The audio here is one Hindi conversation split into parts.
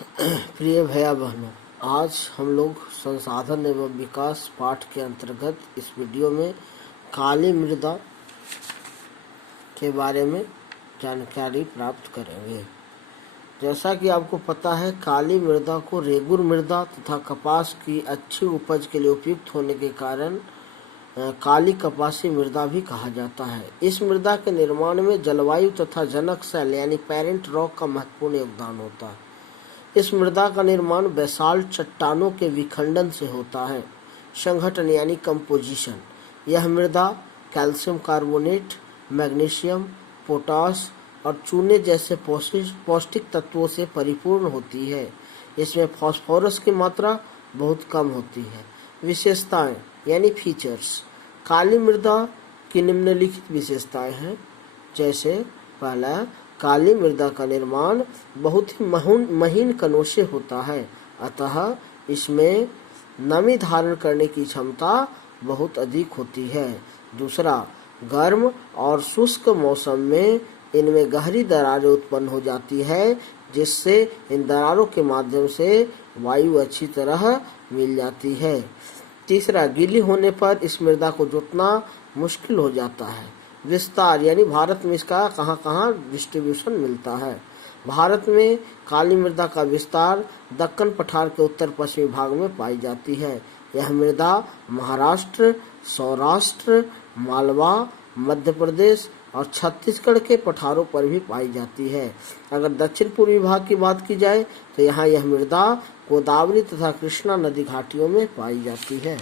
प्रिय भैया बहनों, आज हम लोग संसाधन एवं विकास पाठ के अंतर्गत इस वीडियो में काली मृदा के बारे में जानकारी प्राप्त करेंगे। जैसा कि आपको पता है, काली मृदा को रेगुर मृदा तथा कपास की अच्छी उपज के लिए उपयुक्त होने के कारण काली कपासी मृदा भी कहा जाता है। इस मृदा के निर्माण में जलवायु तथा जनक सेल यानी पेरेंट रॉक का महत्वपूर्ण योगदान होता है। इस मृदा का निर्माण बेसाल्ट चट्टानों के विखंडन से होता है। संघटन यानी कंपोजिशन, यह मृदा कैल्शियम कार्बोनेट, मैग्नीशियम, पोटास और चूने जैसे पौष्टिक तत्वों से परिपूर्ण होती है। इसमें फास्फोरस की मात्रा बहुत कम होती है। विशेषताएं यानी फीचर्स, काली मृदा की निम्नलिखित विशेषताएं हैं। जैसे पहला, काली मृदा का निर्माण बहुत ही महीन कणों से होता है, अतः इसमें नमी धारण करने की क्षमता बहुत अधिक होती है। दूसरा, गर्म और शुष्क मौसम में इनमें गहरी दरारें उत्पन्न हो जाती है, जिससे इन दरारों के माध्यम से वायु अच्छी तरह मिल जाती है। तीसरा, गीली होने पर इस मृदा को जोतना मुश्किल हो जाता है। विस्तार यानी भारत में इसका कहाँ डिस्ट्रीब्यूशन मिलता है। भारत में काली मृदा का विस्तार दक्कन पठार के उत्तर पश्चिमी भाग में पाई जाती है। यह मृदा महाराष्ट्र, सौराष्ट्र, मालवा, मध्य प्रदेश और छत्तीसगढ़ के पठारों पर भी पाई जाती है। अगर दक्षिण पूर्वी भाग की बात की जाए तो यहाँ यह मृदा गोदावरी तथा कृष्णा नदी घाटियों में पाई जाती है।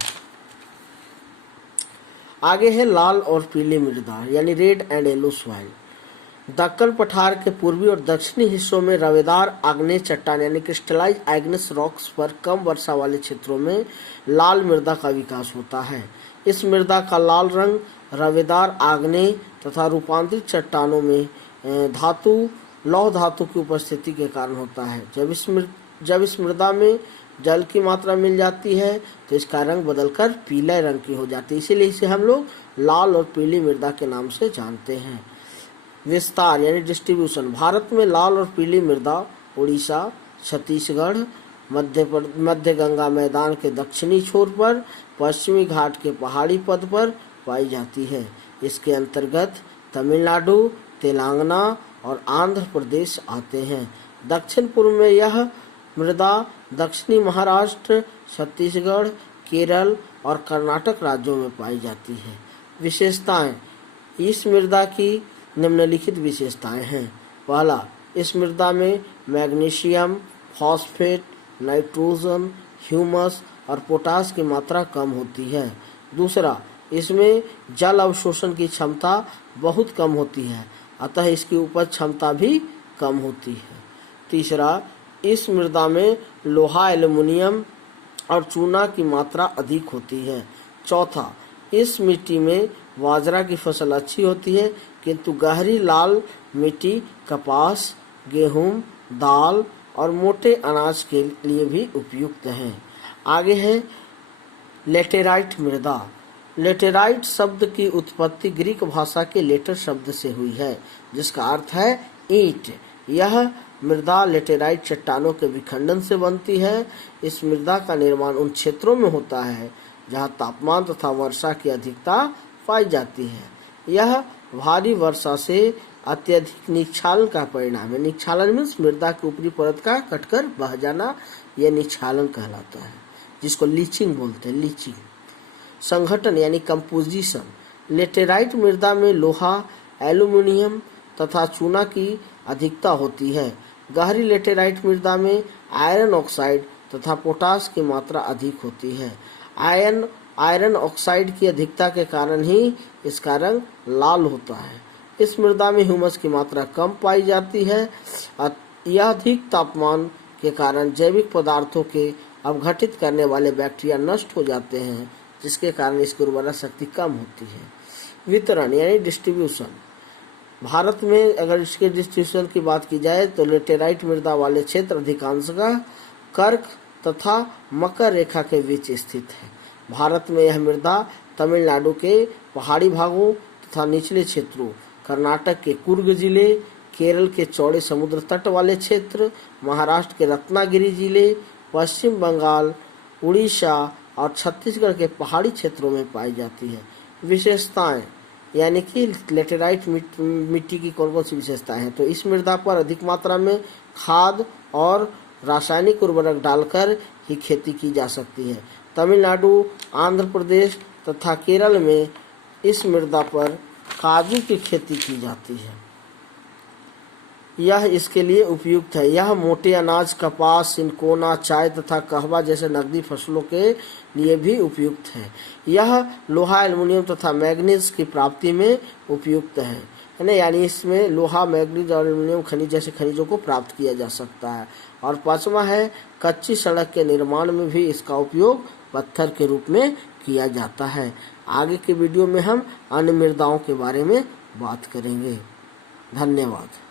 आगे है लाल और पीली मृदा यानी red and yellow soil. Deccan पठार के पूर्वी और दक्षिणी हिस्सों में रवेदार आग्नेय चट्टान यानी क्रिस्टलाइज आग्नेस रॉक्स पर कम वर्षा वाले क्षेत्रों में लाल मृदा का विकास होता है। इस मृदा का लाल रंग रवेदार आग्नेय तथा रूपांतरित चट्टानों में लौह धातु की उपस्थिति के कारण होता है। जब इस मृदा में जल की मात्रा मिल जाती है तो इसका रंग बदलकर पीले रंग की हो जाती है, इसीलिए इसे हम लोग लाल और पीली मृदा के नाम से जानते हैं। विस्तार यानी डिस्ट्रीब्यूशन, भारत में लाल और पीली मृदा उड़ीसा, छत्तीसगढ़, मध्य गंगा मैदान के दक्षिणी छोर पर, पश्चिमी घाट के पहाड़ी पद पर पाई जाती है। इसके अंतर्गत तमिलनाडु, तेलंगाना और आंध्र प्रदेश आते हैं। दक्षिण पूर्व में यह मृदा दक्षिणी महाराष्ट्र, छत्तीसगढ़, केरल और कर्नाटक राज्यों में पाई जाती है। विशेषताएं, इस मृदा की निम्नलिखित विशेषताएं हैं। पहला, इस मृदा में मैग्नीशियम, फॉस्फेट, नाइट्रोजन, ह्यूमस और पोटास की मात्रा कम होती है। दूसरा, इसमें जल अवशोषण की क्षमता बहुत कम होती है, अतः इसकी उपज क्षमता भी कम होती है। तीसरा, इस मृदा में लोहा, एल्युमिनियम और चूना की मात्रा अधिक होती है। चौथा, इस मिट्टी में बाजरा की फसल अच्छी होती है, किंतु गहरी लाल मिट्टी कपास, गेहूं, दाल और मोटे अनाज के लिए भी उपयुक्त है। आगे है लेटेराइट मृदा। लेटेराइट शब्द की उत्पत्ति ग्रीक भाषा के लेटर शब्द से हुई है, जिसका अर्थ है ईंट। यह मृदा लेटेराइट चट्टानों के विखंडन से बनती है। इस मृदा का निर्माण उन क्षेत्रों में होता है जहां तापमान तथा वर्षा की अधिकता पाई जाती है। यह भारी वर्षा से अत्यधिक निक्षालन का परिणाम है। निक्षालन मीन्स मृदा की ऊपरी परत का कटकर बह जाना, यह निक्षालन कहलाता है, जिसको लीचिंग बोलते हैं। लीचिंग। संघटन यानी कंपोजिशन, लेटेराइट मृदा में लोहा, एल्युमिनियम तथा चूना की अधिकता होती है। गहरी लेटेराइट मृदा में आयरन ऑक्साइड तथा पोटास की मात्रा अधिक होती है। आयरन ऑक्साइड की अधिकता के कारण ही इसका रंग लाल होता है। इस मृदा में ह्यूमस की मात्रा कम पाई जाती है। यह अधिक तापमान के कारण जैविक पदार्थों के अपघटित करने वाले बैक्टीरिया नष्ट हो जाते हैं, जिसके कारण इसकी उर्वरा शक्ति कम होती है। वितरण यानी डिस्ट्रीब्यूशन, भारत में अगर इसके डिस्ट्रीब्यूशन की बात की जाए तो लेटेराइट मृदा वाले क्षेत्र अधिकांशतः कर्क तथा मकर रेखा के बीच स्थित है। भारत में यह मृदा तमिलनाडु के पहाड़ी भागों तथा निचले क्षेत्रों, कर्नाटक के कुर्ग जिले, केरल के चौड़े समुद्र तट वाले क्षेत्र, महाराष्ट्र के रत्नागिरी जिले, पश्चिम बंगाल, उड़ीसा और छत्तीसगढ़ के पहाड़ी क्षेत्रों में पाई जाती है। विशेषताएं यानी कि लेटेराइट मिट्टी की कौन कौन सी विशेषताएं हैं, तो इस मृदा पर अधिक मात्रा में खाद और रासायनिक उर्वरक डालकर ही खेती की जा सकती है। तमिलनाडु, आंध्र प्रदेश तथा केरल में इस मृदा पर काजू की खेती की जाती है। यह इसके लिए उपयुक्त है। यह मोटे अनाज, कपास, सिनकोना, चाय तथा कहवा जैसे नकदी फसलों के लिए भी उपयुक्त है। यह लोहा, एल्युमिनियम तथा मैग्नीज की प्राप्ति में उपयुक्त है ना, यानी इसमें लोहा, मैग्नीज और एल्युमिनियम खनिज जैसे खनिजों को प्राप्त किया जा सकता है। और पांचवा है, कच्ची सड़क के निर्माण में भी इसका उपयोग पत्थर के रूप में किया जाता है। आगे के वीडियो में हम अन्य मृदाओं के बारे में बात करेंगे। धन्यवाद।